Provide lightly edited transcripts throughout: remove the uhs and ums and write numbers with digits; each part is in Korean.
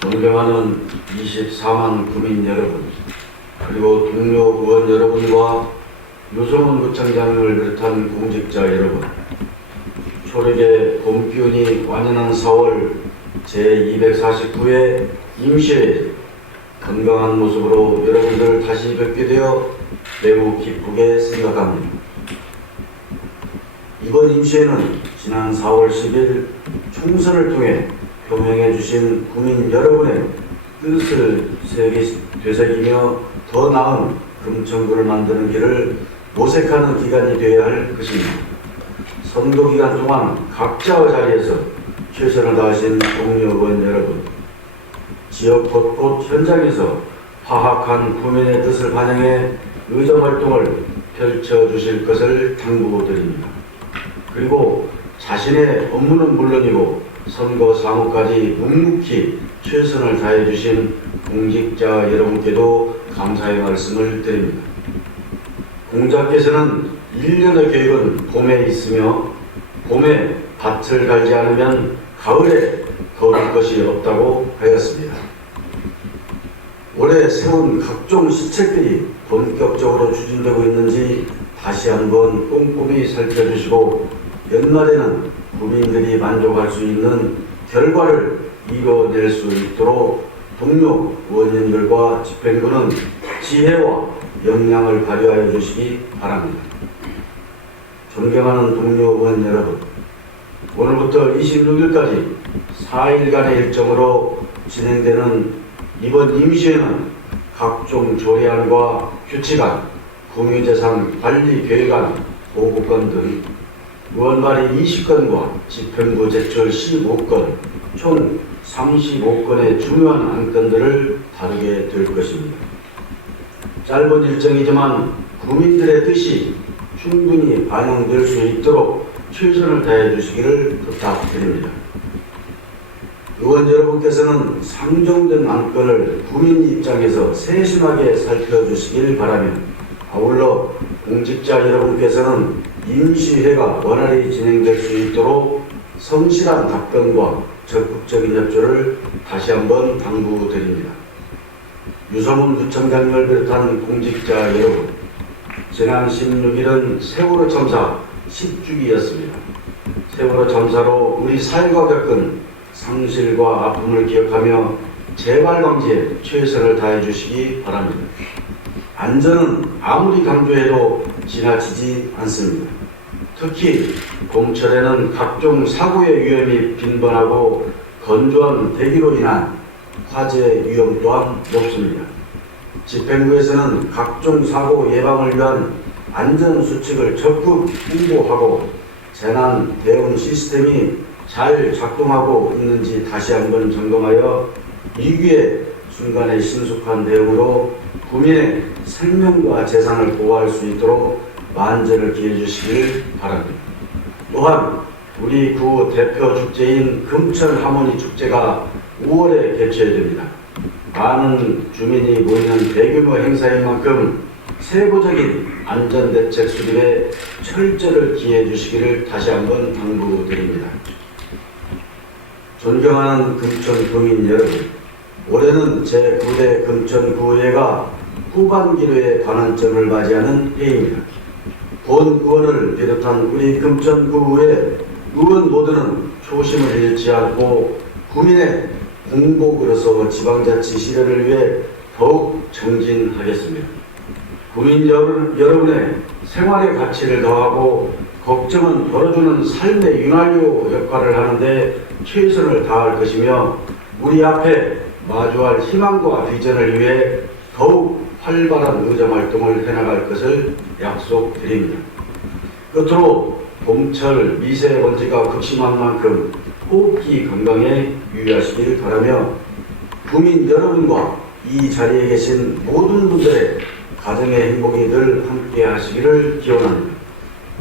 존경하는 24만 구민 여러분, 그리고 동료 의원 여러분과 유성훈 구청장을 비롯한 공직자 여러분, 초록의 봄기운이 완연한 4월 제249회 임시회에 건강한 모습으로 여러분들 다시 뵙게 되어 매우 기쁘게 생각합니다. 이번 임시회는 지난 4월 10일 총선을 통해 표명해 주신 국민 여러분의 뜻을 되새기며 더 나은 금천구를 만드는 길을 모색하는 기간이 되어야 할 것입니다. 선거 기간 동안 각자의 자리에서 최선을 다하신 동료 의원 여러분, 지역 곳곳 현장에서 파악한 국민의 뜻을 반영해 의정활동을 펼쳐주실 것을 당부드립니다. 그리고 자신의 업무는 물론이고 선거 사무까지 묵묵히 최선을 다해주신 공직자 여러분께도 감사의 말씀을 드립니다. 공자께서는 1년의 계획은 봄에 있으며 봄에 밭을 갈지 않으면 가을에 거둘 것이 없다고 하였습니다. 올해 세운 각종 시책들이 본격적으로 추진되고 있는지 다시 한번 꼼꼼히 살펴주시고 연말에는 국민들이 만족할 수 있는 결과를 이뤄낼 수 있도록 동료 의원님들과 집행부는 지혜와 역량을 발휘하여 주시기 바랍니다. 존경하는 동료 의원 여러분, 오늘부터 26일까지 4일간의 일정으로 진행되는 이번 임시회는 각종 조례안과 규칙안, 공유재산 관리 계획안, 보고건 등 의원 발의 20건과 집행부 제출 15건, 총 35건의 중요한 안건들을 다루게 될 것입니다. 짧은 일정이지만 국민들의 뜻이 충분히 반영될 수 있도록 최선을 다해 주시기를 부탁드립니다. 의원 여러분께서는 상정된 안건을 국민 입장에서 세심하게 살펴주시길 바라며 아울러 공직자 여러분께서는 임시회가 원활히 진행될 수 있도록 성실한 답변과 적극적인 협조를 다시 한번 당부드립니다. 유성훈 구청장을 비롯한 공직자 여러분, 지난 16일은 세월호 참사 10주기였습니다. 세월호 참사로 우리 사회가 겪은 상실과 아픔을 기억하며 재발 방지에 최선을 다해 주시기 바랍니다. 안전은 아무리 강조해도 지나치지 않습니다. 특히 봄철에는 각종 사고의 위험이 빈번하고 건조한 대기로 인한 화재 위험 또한 높습니다. 집행부에서는 각종 사고 예방을 위한 안전수칙을 적극 홍보하고 재난 대응 시스템이 잘 작동하고 있는지 다시 한번 점검하여 위기의 순간에 신속한 대응으로 국민의 생명과 재산을 보호할 수 있도록 만전을 기해 주시길 바랍니다. 또한 우리 구 대표 축제인 금천 하모니 축제가 5월에 개최됩니다. 많은 주민이 모이는 대규모 행사인 만큼 세부적인 안전대책 수립에 철저를 기해 주시기를 다시 한번 당부드립니다. 존경하는 금천 구민 여러분, 올해는 제9대 금천구의회가 후반기로의 관한점을 맞이하는 해입니다. 본 의원을 비롯한 우리 금천구의 의원 모두는 초심을 잃지 않고 국민의 공복으로서 지방자치 실현을 위해 더욱 정진하겠습니다. 국민 여러분의 생활의 가치를 더하고 걱정은 덜어주는 삶의 윤활유 역할을 하는데 최선을 다할 것이며 우리 앞에 마주할 희망과 비전을 위해 더욱 활발한 의정활동을 해나갈 것을 약속드립니다. 끝으로 봄철 미세먼지가 극심한 만큼 호흡기 건강에 유의하시길 바라며 국민 여러분과 이 자리에 계신 모든 분들의 가정의 행복이 늘 함께 하시기를 기원합니다.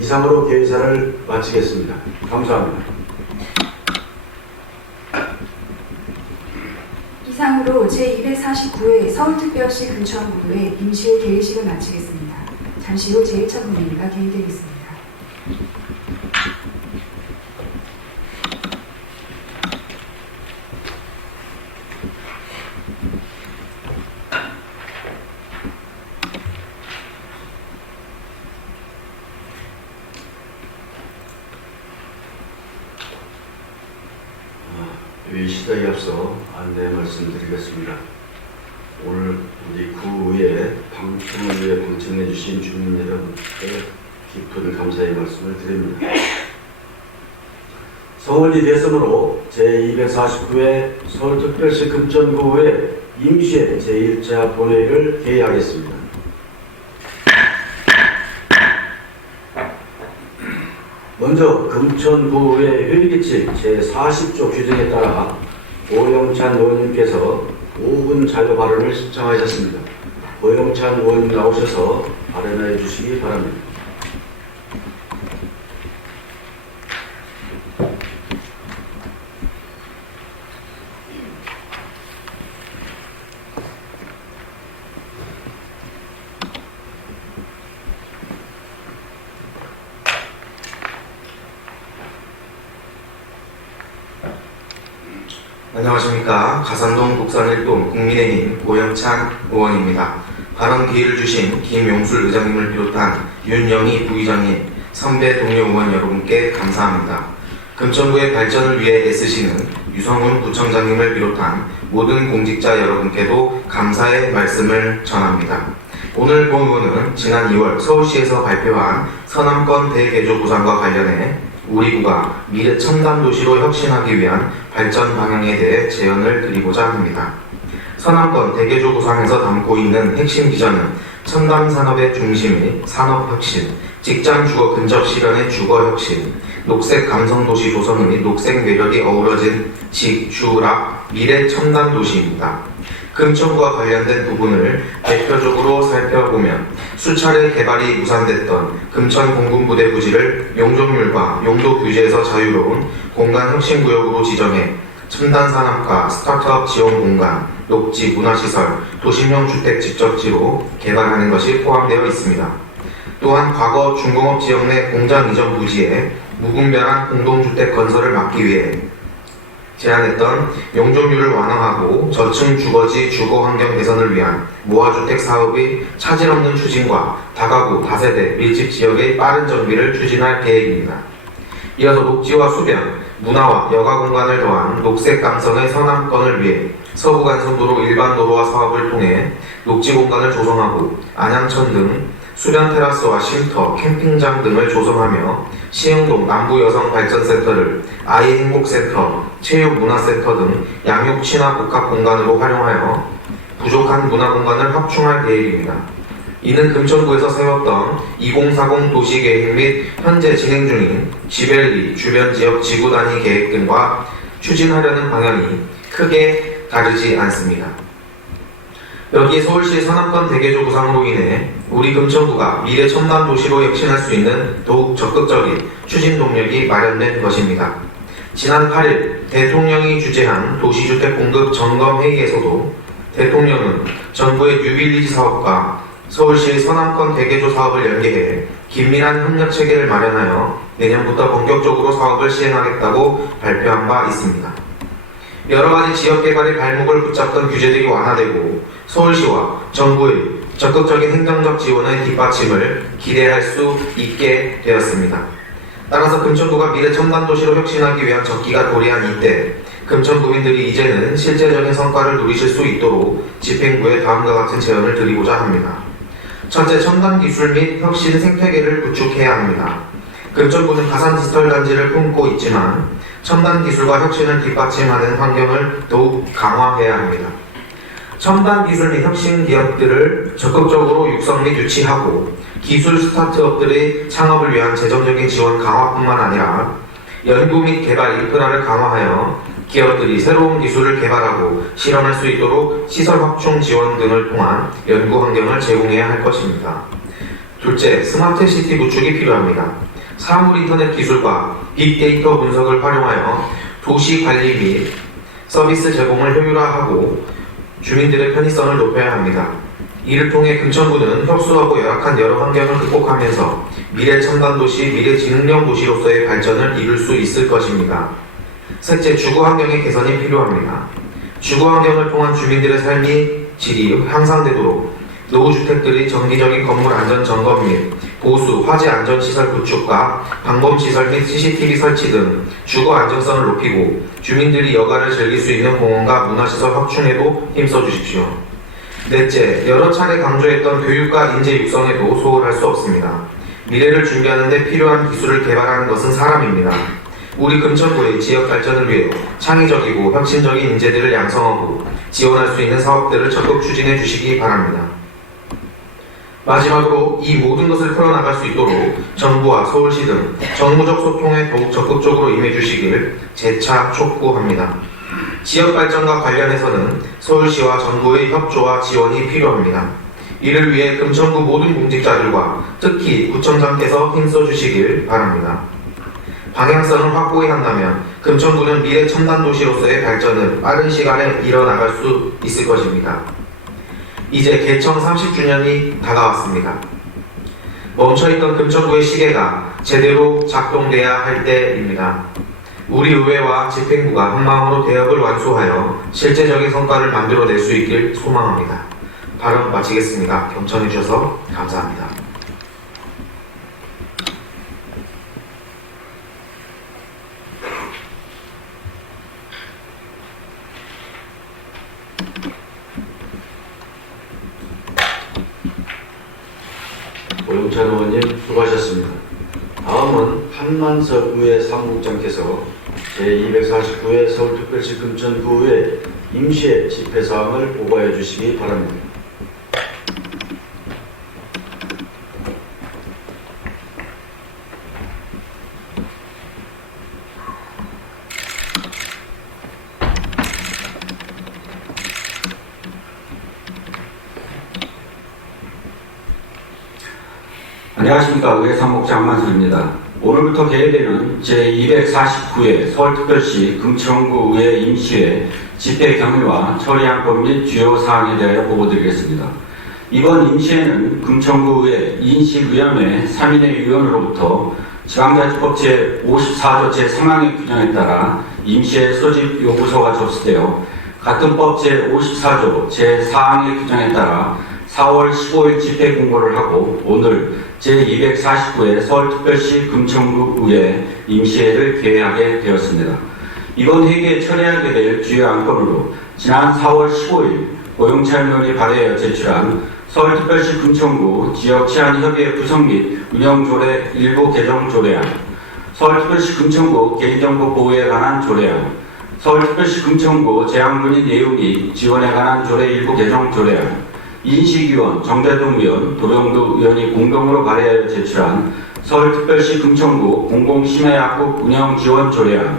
이상으로 개회사를 마치겠습니다. 감사합니다. 이상으로 제249회 서울특별시 금천구의 임시회 개회식을 마치겠습니다. 잠시 후 제1차 본회의가 개의되겠습니다. 회의 시작에 앞서 안내 말씀드리겠습니다. 오늘 우리 구의회 방충을 위해 방청해 주신 주민 여러분께 깊은 감사의 말씀을 드립니다. 성원이 됐으므로 제249회 서울특별시 금천구의 임시회 제1차 본회의를 개의하겠습니다. 먼저 금천구의 회의규칙 제40조 규정에 따라 오영찬 의원님께서 5분 자유 발언을 신청하셨습니다. 오영찬 의원님 나오셔서 발언해 주시기 바랍니다. 안녕하십니까. 가산동 독산일동 국민의힘 오영찬 의원입니다. 발언 기회를 주신 김용술 의장님을 비롯한 윤영희 부의장님, 선배 동료 의원 여러분께 감사합니다. 금천구의 발전을 위해 애쓰시는 유성훈 구청장님을 비롯한 모든 공직자 여러분께도 감사의 말씀을 전합니다. 오늘 본 의원은 지난 2월 서울시에서 발표한 서남권 대개조 구상과 관련해 우리 구가 미래 첨단 도시로 혁신하기 위한 발전 방향에 대해 제언을 드리고자 합니다. 서남권 대개조 구상에서 담고 있는 핵심 비전은 첨단 산업의 중심의 산업 혁신, 직장 주거 근접 실현의 주거 혁신, 녹색 감성 도시 조성의 녹색 매력이 어우러진 직주락 미래 첨단 도시입니다. 금천구와 관련된 부분을 대표적으로 살펴보면 수차례 개발이 무산됐던 금천 공군부대 부지를 용적률과 용도 규제에서 자유로운 공간 혁신구역으로 지정해 첨단 산업과 스타트업 지원 공간, 녹지 문화시설, 도심형 주택 집적지로 개발하는 것이 포함되어 있습니다. 또한 과거 중공업 지역 내 공장 이전 부지에 무분별한 공동주택 건설을 막기 위해 제안했던 용적률을 완화하고 저층 주거지 주거 환경 개선을 위한 모아주택 사업의 차질 없는 추진과 다가구 다세대 밀집 지역의 빠른 정비를 추진할 계획입니다. 이어서 녹지와 수변, 문화와 여가 공간을 더한 녹색 감성의 서남권을 위해 서부간선도로 일반 도로와 사업을 통해 녹지 공간을 조성하고 안양천 등 수변 테라스와 쉼터, 캠핑장 등을 조성하며 시흥동 남부여성발전센터를 아이행복센터, 체육문화센터 등 양육 친화 복합 공간으로 활용하여 부족한 문화공간을 확충할 계획입니다. 이는 금천구에서 세웠던 2040 도시계획 및 현재 진행 중인 지벨리 주변 지역 지구 단위 계획 등과 추진하려는 방향이 크게 다르지 않습니다. 여기에 서울시 서남권 대개조 구상으로 인해 우리 금천구가 미래 첨단 도시로 혁신할 수 있는 더욱 적극적인 추진 동력이 마련된 것입니다. 지난 8일 대통령이 주재한 도시주택 공급 점검 회의에서도 대통령은 정부의 뉴빌리지 사업과 서울시 서남권 대개조 사업을 연계해 긴밀한 협력 체계를 마련하여 내년부터 본격적으로 사업을 시행하겠다고 발표한 바 있습니다. 여러가지 지역개발의 발목을 붙잡던 규제들이 완화되고 서울시와 정부의 적극적인 행정적 지원의 뒷받침을 기대할 수 있게 되었습니다. 따라서 금천구가 미래 첨단 도시로 혁신하기 위한 적기가 도래한 이때 금천구민들이 이제는 실제적인 성과를 누리실 수 있도록 집행부에 다음과 같은 제언을 드리고자 합니다. 첫째, 첨단 기술 및 혁신 생태계를 구축해야 합니다. 금천구는 가산 디지털 단지를 품고 있지만 첨단 기술과 혁신을 뒷받침하는 환경을 더욱 강화해야 합니다. 첨단 기술 및 혁신 기업들을 적극적으로 육성 및 유치하고 기술 스타트업들의 창업을 위한 재정적인 지원 강화뿐만 아니라 연구 및 개발 인프라를 강화하여 기업들이 새로운 기술을 개발하고 실험할 수 있도록 시설 확충 지원 등을 통한 연구 환경을 제공해야 할 것입니다. 둘째, 스마트 시티 구축이 필요합니다. 사물 인터넷 기술과 빅데이터 분석을 활용하여 도시 관리 및 서비스 제공을 효율화하고 주민들의 편의성을 높여야 합니다. 이를 통해 금천구는 협소하고 열악한 여러 환경을 극복하면서 미래 첨단 도시, 미래 지능형 도시로서의 발전을 이룰 수 있을 것입니다. 셋째, 주거 환경의 개선이 필요합니다. 주거 환경을 통한 주민들의 삶의 질이 향상되도록 노후주택들의 정기적인 건물 안전 점검 및 보수, 화재 안전 시설 구축과 방범 시설 및 CCTV 설치 등 주거 안정성을 높이고 주민들이 여가를 즐길 수 있는 공원과 문화시설 확충에도 힘써 주십시오. 넷째, 여러 차례 강조했던 교육과 인재 육성에도 소홀할 수 없습니다. 미래를 준비하는 데 필요한 기술을 개발하는 것은 사람입니다. 우리 금천구의 지역 발전을 위해 창의적이고 혁신적인 인재들을 양성하고 지원할 수 있는 사업들을 적극 추진해 주시기 바랍니다. 마지막으로 이 모든 것을 풀어나갈 수 있도록 정부와 서울시 등 정무적 소통에 더욱 적극적으로 임해 주시길 재차 촉구합니다. 지역 발전과 관련해서는 서울시와 정부의 협조와 지원이 필요합니다. 이를 위해 금천구 모든 공직자들과 특히 구청장께서 힘써 주시길 바랍니다. 방향성을 확고히 한다면 금천구는 미래 첨단 도시로서의 발전을 빠른 시간에 이뤄나갈 수 있을 것입니다. 이제 개청 30주년이 다가왔습니다. 멈춰있던 금천구의 시계가 제대로 작동돼야 할 때입니다. 우리 의회와 집행부가 한마음으로 대업을 완수하여 실제적인 성과를 만들어낼 수 있길 소망합니다. 발언 마치겠습니다. 경청해 주셔서 감사합니다. 오영찬 의원님 수고하셨습니다. 다음은 한만석 의회 사무국장께서 제249회 서울특별시 금천구의 임시회 집회사항을 보고해 주시기 바랍니다. 안녕하십니까. 의회 사무국장 한만석입니다. 오늘부터 개회되는 제249회 서울특별시 금천구 의회 임시회 집회 경위와 처리안법 및 주요 사항에 대하여 보고드리겠습니다. 이번 임시회는 금천구 의회 인식위원회 3인의 위원으로부터 지방자치법 제54조 제3항의 규정에 따라 임시회 소집 요구서가 접수되어 같은 법 제54조 제4항의 규정에 따라 4월 15일 집회 공고를 하고 오늘 제249회 서울특별시 금천구 의회 임시회를 개회하게 되었습니다. 이번 회기에 처리하게 될 주요 안건으로 지난 4월 15일 오영찬 의원이 발의하여 제출한 서울특별시 금천구 지역치안협의회 구성 및 운영조례 일부 개정 조례안, 서울특별시 금천구 개인정보 보호에 관한 조례안, 서울특별시 금천구 재앙문의 내용 및 지원에 관한 조례 일부 개정 조례안, 인식위원, 정대동 의원, 도병두 의원이 공동으로 발의하여 제출한 서울특별시 금천구 공공심해약국 운영지원 조례안,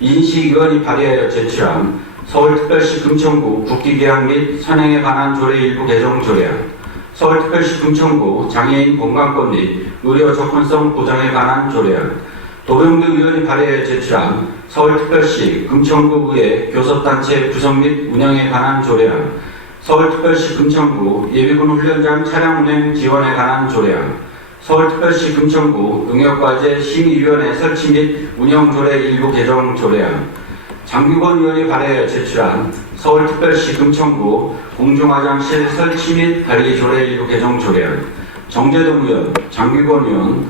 인식위원이 발의하여 제출한 서울특별시 금천구 국기계약 및 선행에 관한 조례 일부 개정 조례안, 서울특별시 금천구 장애인 건강권 및 의료 접근성 보장에 관한 조례안, 도병두 의원이 발의하여 제출한 서울특별시 금천구의회 교섭단체 구성 및 운영에 관한 조례안, 서울특별시 금천구 예비군 훈련장 차량 운행 지원에 관한 조례안, 서울특별시 금천구 응역과제 심의위원회 설치 및 운영조례 일부 개정 조례안, 장규건 의원이 발의하여 제출한 서울특별시 금천구 공중화장실 설치 및 관리 조례 일부 개정 조례안, 정재동 의원, 장규건 의원,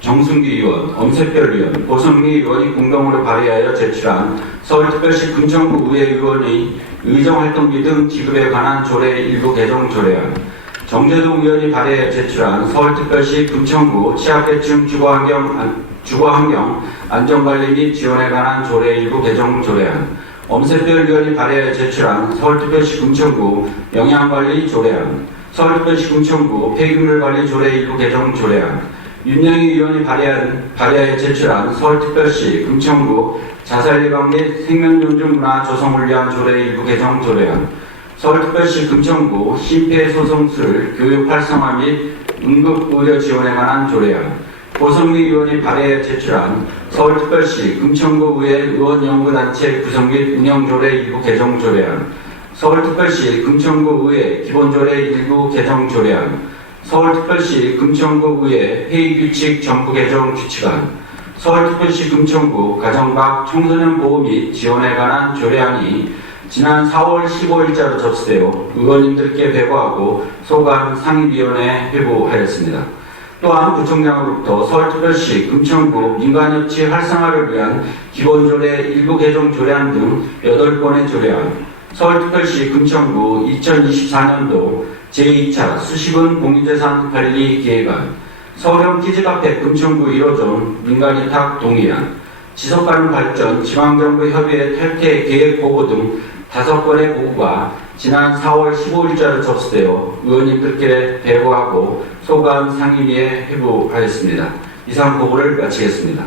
정승기 의원, 엄세별 의원, 고성미 의원이 공동으로 발의하여 제출한 서울특별시 금천구 의회의원의 의정활동비 등 지급에 관한 조례 일부 개정 조례안, 정재동 의원이 발의하여 제출한 서울특별시 금천구 취약계층 주거환경 안전관리 및 지원에 관한 조례 일부 개정 조례안, 엄세별 의원이 발의하여 제출한 서울특별시 금천구 영양관리 조례안, 서울특별시 금천구 폐기물관리 조례 일부 개정 조례안, 윤영희 의원이 발의하여 제출한 서울특별시 금천구 자살예방 및 생명존중 문화 조성을 위한 조례 일부 개정 조례안, 서울특별시 금천구 심폐소생술 교육 활성화 및 응급의료 지원에 관한 조례안, 고성미 의원이 발의하여 제출한 서울특별시 금천구 의회 의원연구단체 구성 및 운영조례 일부 개정 조례안, 서울특별시 금천구 의회 기본조례 일부 개정 조례안, 서울특별시 금천구 의회 회의규칙 정부 개정 규칙안, 서울특별시 금천구 가정박 청소년 보호 및 지원에 관한 조례안이 지난 4월 15일자로 접수되어 의원님들께 배부하고 소관 상임위원회에 회부하였습니다. 또한 구청장으로부터 서울특별시 금천구 민간협치 활성화를 위한 기본조례 일부 개정 조례안 등 8건의 조례안, 서울특별시 금천구 2024년도 제2차 수식은 공유재산 관리 계획안, 서울형 키즈카페 금천구 1호점 민간위탁 동의안, 지속가능 발전 지방정부 협의회 탈퇴 계획 보고 등 5건의 보고가 지난 4월 15일자로 접수되어 의원님들께 배부하고 소관 상임위에 회부하였습니다. 이상 보고를 마치겠습니다.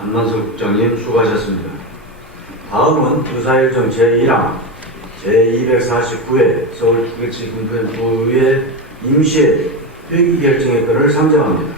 안만석 국장님 수고하셨습니다. 다음은 의사일정 제1항 제249회 서울특별시 금천구의 임시회 회기 결정의 건을 상정합니다.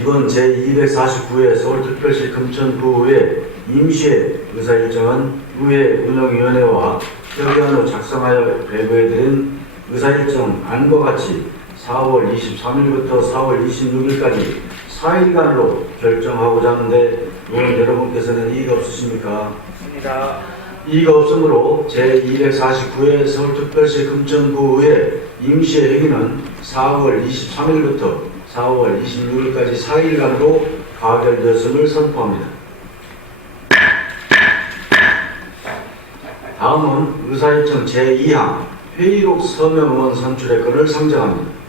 이번 제249회 서울특별시 금천구의 임시회 의사일정은 의회 운영위원회와 협의한 후 작성하여 배부해드린 의사일정 안과 같이 4월 23일부터 4월 26일까지 4일간으로 결정하고자 하는데 의원 여러분께서는 이의가 없으십니까? 없습니다. 이의가 없으므로 제249회 서울특별시 금천구의 임시회 회기는 4월 23일부터 4월 26일까지 4일간으로 가결되었음을 선포합니다. 다음은 의사일정 제2항 회의록 서명 의원 선출의 건을 상정합니다.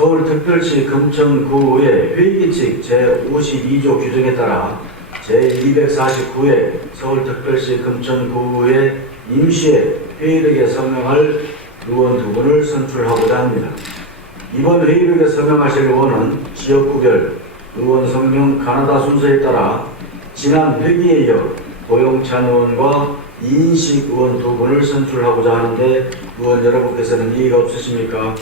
서울특별시 금천구의 회의규칙 제52조 규정에 따라 제249회 서울특별시 금천구의 임시회 회의록에 서명할 의원 2분을 선출하고자 합니다. 이번 회의록에 서명하실 의원은 지역구별 의원 성명 가나다 순서에 따라 지난 회기에 이어 고영찬 의원과 이인식 의원 2분을 선출하고자 하는데 의원 여러분께서는 이의가 없으십니까?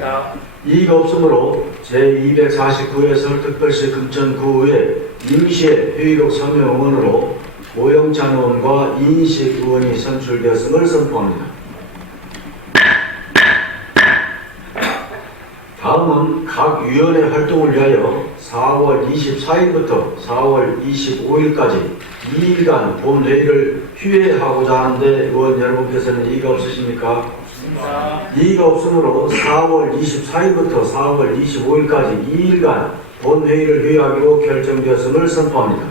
없습니다. 이의가 없으므로 제249회 서울특별시 금천구의 임시회 회의록 서명 의원으로 고영찬 의원과 이인식 의원이 선출되었음을 선포합니다. 다음은 각 위원회 활동을 위하여 4월 24일부터 4월 25일까지 2일간 본회의를 휴회하고자 하는데 의원 여러분께서는 이의가 없으십니까? 없습니다. 이의가 없으므로 4월 24일부터 4월 25일까지 2일간 본회의를 휴회하기로 결정되었음을 선포합니다.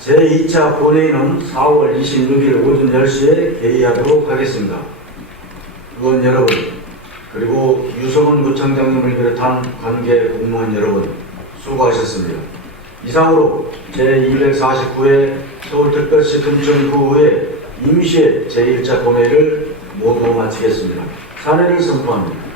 제2차 본회의는 4월 26일 오전 10시에 개의하도록 하겠습니다. 의원 여러분, 그리고 유성훈 구청장님을 비롯한 관계 공무원 여러분, 수고하셨습니다. 이상으로 제249회 서울특별시 금천구의 임시회 제1차 본회의를 모두 마치겠습니다. 사례를 선포합니다.